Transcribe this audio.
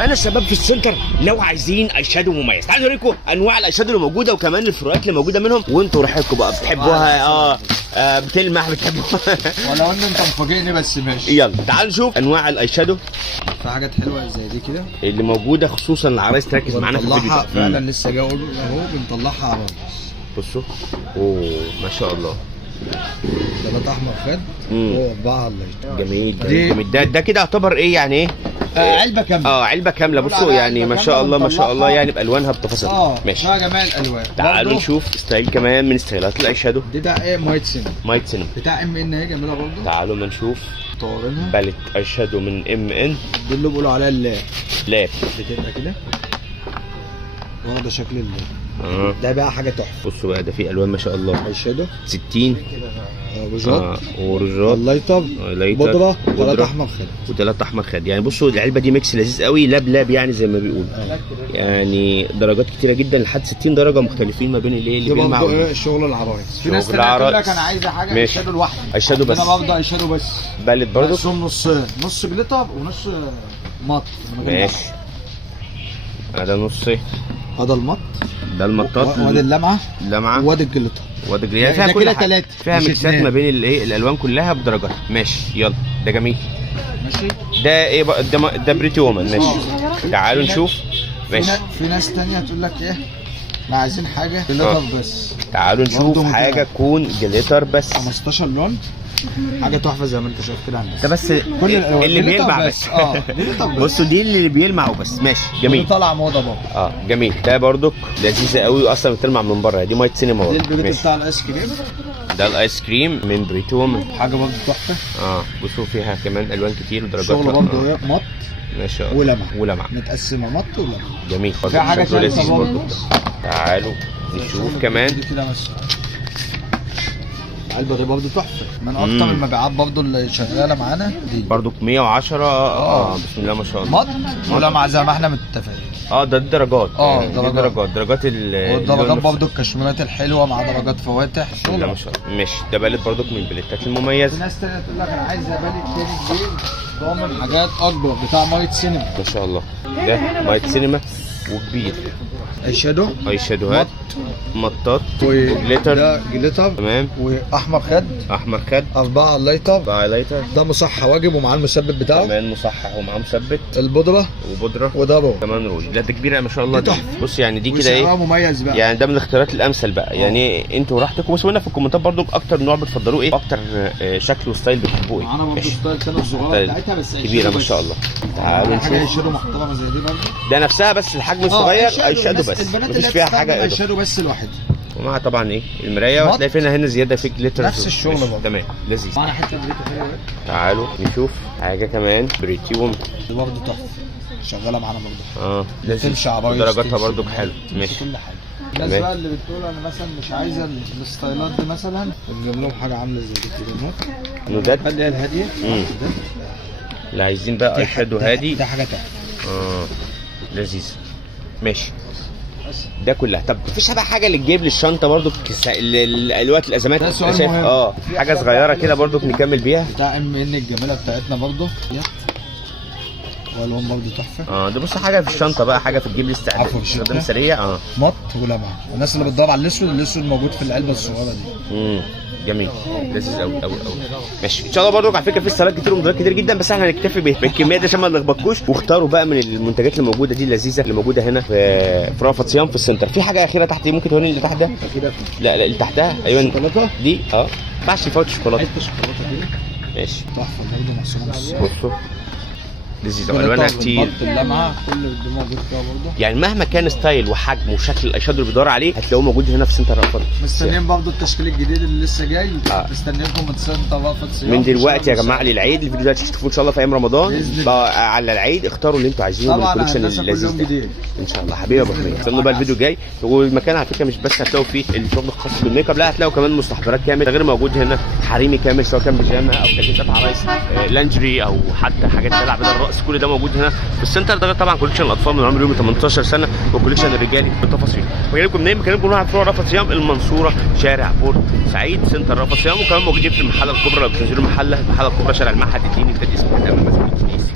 فانا الشباب في السنتر لو عايزين اي شادو مميز، تعالوا اوريكم انواع الاي شادو اللي موجوده وكمان الفروقات اللي موجوده منهم، وانتوا راحتكم بقى بتحبوها بتلمح بتحبوها ولو ان انت مفاجئني بس ماشي. يلا تعالوا نشوف انواع الاي شادو في حاجات حلوه زي دي كده اللي موجوده، خصوصا العرايس تركز معانا في الفيديو ده. فعلا لسه جاي اقول اهو بنطلعها عرايس. بصوا اوه ما شاء الله، ثلاثة احمر خد واربعه الله يشتغل. جميل جميل. ده كده يعتبر ايه يعني ايه؟ علبه كامله. علبه كامله. بصوا يعني ما شاء الله ما شاء الله، يعني بالوانها بتفاصيلها. ماشي يا جماعه الالوان. تعالوا نشوف ستايل كمان من ستايلات الاي شادو. دي بتاع ايه؟ مايت سينما بتاع ام ان اهي جميله برضه. تعالوا ما نشوف طورنها باليت اي شادو من ام ان. دي اللي بيقولوا عليها اللاب بتبقى كده واخده شكل اللاب. ده بقى حاجه تحفه. بصوا بقى ده فيه الوان ما شاء الله. اي شادو 60 روجات ورجات لايتر بودره وثلاثة احمر خد وثلاثة احمر خد. يعني بصوا العلبه دي ميكس لذيذ قوي، لاب يعني زي ما بيقولوا. يعني درجات كتيره جدا لحد 60 درجه مختلفين ما بين اللي بيلمع الشغل العرايس. في ناس تقول لك انا عايزه حاجه اي شادو لوحده. اي شادو بس. انا برضه اي شادو بس. باليت برضه نص جليتر ونص مط. ماشي. هذا نص، هذا المط، ده المطاط، وادي اللمعه وادي الجليتر يعني فيها كل حاجه، فيها ميكسات ما بين الايه الالوان كلها بدرجات. ماشي يلا ده جميل. ماشي ده ايه بقى؟ ده بريتي وومن. ماشي تعالوا نشوف. ماشي في ناس تانية تقول لك ايه احنا عايزين حاجه جليتر بس. تعالوا نشوف حاجه تكون جليتر بس. 15 لون حاجه تحفه زي ما انت شايف كده عندك. ده بس كل اللي بيلمع بس. بصوا دي اللي بيلمعوا بس. ماشي جميل. طالعه موضه برضه. جميل. ده برضك لذيذه قوي واصلا بتلمع من بره. دي مايت سينما برضه. دي البيت بتاع الايس كريم. ده الايس كريم من بريتي وومن. حاجه برضه تحفه. بصوا فيها كمان الوان كتير ودرجات. شغل برضه ايه مط ما شاء الله ولمعه متقسمه مط ولمعه. جميل. في حاجه لذيذ برضه. تعالوا نشوف كمان. العلبه دي برضه تحفه، من اكتر المبيعات برضه اللي شغاله معانا دي. برضه 110. بسم الله ما شاء الله. مط ولمعه زي ما احنا متفقين. ده الدرجات. درجات والدرجات برضه الكشميرات الحلوه مع درجات فواتح. بسم الله ما شاء الله. ماشي ده باليت برضه من البليتات المميزه. في ناس تانية تقول لك انا عايزه باليت تاني كبير ضامن حاجات اكبر بتاع مايت سينما. ما شاء الله. ده مايت سينما وكبير. اي شادوهات مطاط وجليتر. ده جليتر تمام. واحمر خد 4 لايتر. ده مصحح واجب ومعاه المثبت بتاعه. كمان مصحح ومعاه مثبت. البودره وده كمان روج. لا ده كبيره ما شاء الله. دي بص يعني دي كده ايه مميز بقى. يعني ده من الاختيارات الامثل بقى. يعني انتوا راحتكم. واسمعوا لنا في الكومنتات برضو اكتر نوع بتفضلوه ايه، اكتر شكل وستايل بتحبوه ايه. معانا برضه ستايل كده الصغيره بتاعتها بس كبيره ما شاء الله. تعالوا نشوف. حاجه شادو محترمه زي دي برضه. ده نفسها بس الحجم الصغير اي شادو بس مفيش فيها حاجه اي شادو بس لوحده. ومعها طبعا ايه المرايه، وهتلاقي فينا هنا زياده في جليتر نفس الشغل برضه. تمام لذيذ. معانا حته بريتي حلوه. تعالوا نشوف حاجه كمان بريتي وومن. دي برضه تحفه شغاله معانا برضه. لذيذ. تمشي عرايس درجاتها برضه حلو. ماشي كل حاجه. الناس بقى اللي بتقول انا مثلا مش عايزه الستايلات دي مثلا بنجيب لهم حاجه عامله زي دي كده نودات اللي هي الهاديه. اللي عايزين بقى اي شادو هادي. ده حاجه تحفه. لذيذ. ماشي ده كلها. طب مفيش بقى حاجه اللي تجيب لي الشنطه برضو الوقت الازمات؟ ده سؤال مهم. حاجه صغيره كده برضو نكمل بيها. بتاع ام ان الجميله بتاعتنا برضو والوان برضو تحفه. ده بص حاجه في الشنطه بقى، حاجه في تجيب لي استخدام سريع. مط ولمعه. الناس اللي بتدور على الاسود موجود في العلبه الصغيره دي. جميل لذيذ قوي قوي قوي. ماشي ان شاء الله. برضو على فكره في ستايلات كتير وموديلات كتير جدا، بس احنا هنكتفي بالكميه دي عشان ما نلخبطكوش. واختاروا بقى من المنتجات اللي موجوده دي اللذيذه اللي موجوده هنا في رأفت صيام في السنتر. في حاجه اخيره تحت دي ممكن توريني اللي تحت ده؟ لا اللي تحتها. ايوه الشوكولاته دي. ما ينفعش يفوت الشوكولاته. دي ماشي تحفه برضه مقسومه. بصوا لذيذه والوانها كتير. اللمعه كل ده موجود فيها برضه. يعني مهما كان ستايل وحجم وشكل الاي شادو اللي بيدور عليه هتلاقوه موجود هنا في سنتر رأفت. مستنيين برضه التشكيل الجديد اللي لسه جاي. مستنيينكم من سنتر رأفت صيام من دلوقتي يا جماعه للعيد. الفيديو ده تشوفوه ان شاء الله في ايام رمضان على العيد. اختاروا اللي انتوا عايزينه من الكوليكشن اللذيذ ده ان شاء الله. حبيبي يا ابو حميد استنوا بقى الفيديو جاي. والمكان على فكره مش بس هتلاقوا فيه الشغل الخاص بالميك اب، لا هتلاقوا كمان مستحضرات كامل غير موجود هنا حريمي كامل، سواء كان بيجامه او كاسات عرايس لانجري او حتى حاجات تلعب بدل الرقص. كل ده موجود هنا في السنتر. ده طبعا كوليكشن الاطفال من عمر يوم 18 سنه وكوليكشن الرجالي بالتفاصيل. وجاي لكم منين؟ مكانكم واحد فروع رأفت صيام المنصوره شارع بورت سعيد سنتر رأفت صيام. وكمان موجودين في المحله الكبرى. لو بتنزلوا المحله الكبرى شارع المعهد الديني ده اسمه امام مسجد الكنيسه.